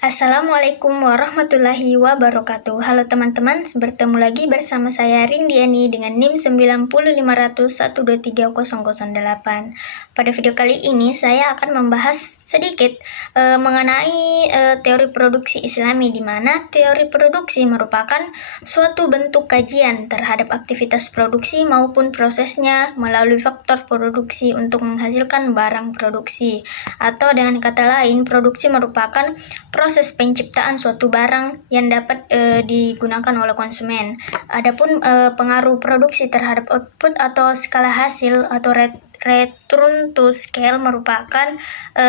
Assalamualaikum warahmatullahi wabarakatuh. Halo teman-teman, bertemu lagi bersama saya Rindiani dengan NIM 90501230008. Pada video kali ini saya akan membahas sedikit mengenai teori produksi Islami, di mana teori produksi merupakan suatu bentuk kajian terhadap aktivitas produksi maupun prosesnya melalui faktor produksi untuk menghasilkan barang produksi. Atau dengan kata lain, produksi merupakan proses penciptaan suatu barang yang dapat digunakan oleh konsumen. Adapun pengaruh produksi terhadap output atau skala hasil atau return to scale merupakan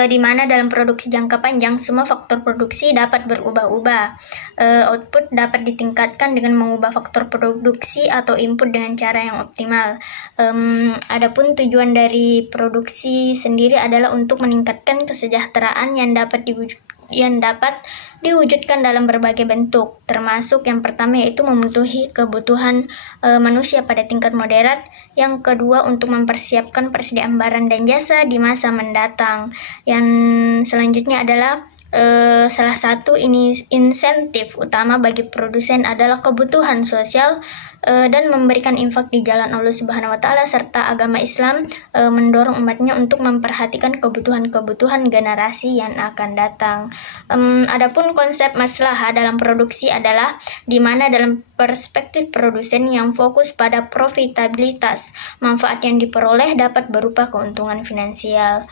di mana dalam produksi jangka panjang semua faktor produksi dapat berubah-ubah. Output dapat ditingkatkan dengan mengubah faktor produksi atau input dengan cara yang optimal. Adapun tujuan dari produksi sendiri adalah untuk meningkatkan kesejahteraan yang dapat diwujudkan dalam berbagai bentuk, termasuk yang pertama yaitu memenuhi kebutuhan manusia pada tingkat moderat, yang kedua untuk mempersiapkan persediaan barang dan jasa di masa mendatang, yang selanjutnya adalah salah satu ini insentif utama bagi produsen adalah kebutuhan sosial dan memberikan infak di jalan Allah Subhanahu wa Ta'ala, serta agama Islam mendorong umatnya untuk memperhatikan kebutuhan-kebutuhan generasi yang akan datang. Adapun konsep maslahah dalam produksi adalah di mana dalam perspektif produsen yang fokus pada profitabilitas, manfaat yang diperoleh dapat berupa keuntungan finansial.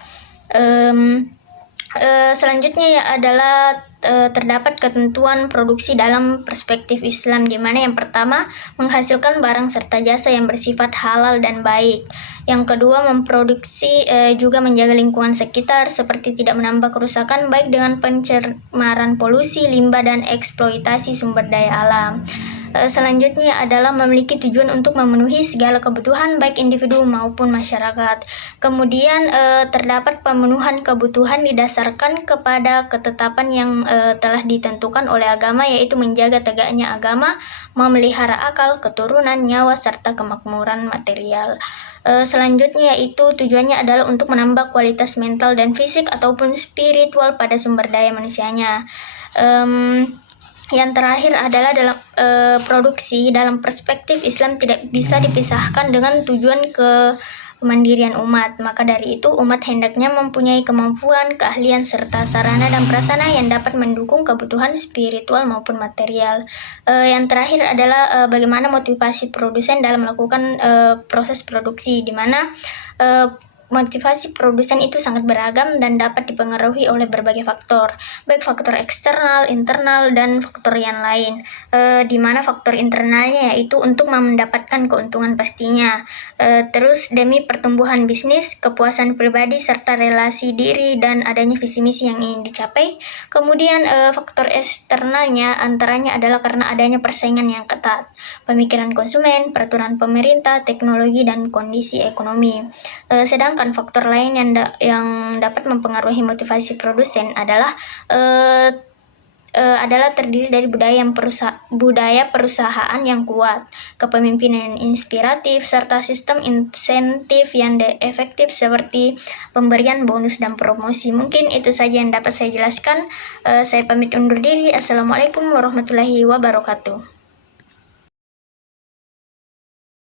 Selanjutnya adalah terdapat ketentuan produksi dalam perspektif Islam, di mana yang pertama menghasilkan barang serta jasa yang bersifat halal dan baik. Yang kedua memproduksi juga menjaga lingkungan sekitar seperti tidak menambah kerusakan baik dengan pencemaran polusi, limbah dan eksploitasi sumber daya alam. Selanjutnya adalah memiliki tujuan untuk memenuhi segala kebutuhan baik individu maupun masyarakat. Kemudian terdapat pemenuhan kebutuhan didasarkan kepada ketetapan yang telah ditentukan oleh agama, yaitu menjaga tegaknya agama, memelihara akal, keturunan, nyawa, serta kemakmuran material. Selanjutnya yaitu tujuannya adalah untuk menambah kualitas mental dan fisik ataupun spiritual pada sumber daya manusianya. Yang terakhir adalah dalam produksi dalam perspektif Islam tidak bisa dipisahkan dengan tujuan kemandirian umat. Maka dari itu umat hendaknya mempunyai kemampuan, keahlian, serta sarana dan prasarana yang dapat mendukung kebutuhan spiritual maupun material. Yang terakhir adalah bagaimana motivasi produsen dalam melakukan proses produksi, di mana motivasi produsen itu sangat beragam dan dapat dipengaruhi oleh berbagai faktor, baik faktor eksternal, internal, dan faktor yang lain. Di mana faktor internalnya yaitu untuk mendapatkan keuntungan pastinya, terus demi pertumbuhan bisnis, kepuasan pribadi, serta relasi diri dan adanya visi misi yang ingin dicapai. Kemudian faktor eksternalnya antaranya adalah karena adanya persaingan yang ketat, pemikiran konsumen, peraturan pemerintah, teknologi, dan kondisi ekonomi. Sedangkan faktor lain yang dapat mempengaruhi motivasi produsen adalah terdiri dari budaya perusahaan yang kuat, kepemimpinan yang inspiratif, serta sistem insentif yang efektif seperti pemberian bonus dan promosi. Mungkin itu saja yang dapat saya jelaskan. Saya pamit undur diri. Assalamualaikum warahmatullahi wabarakatuh.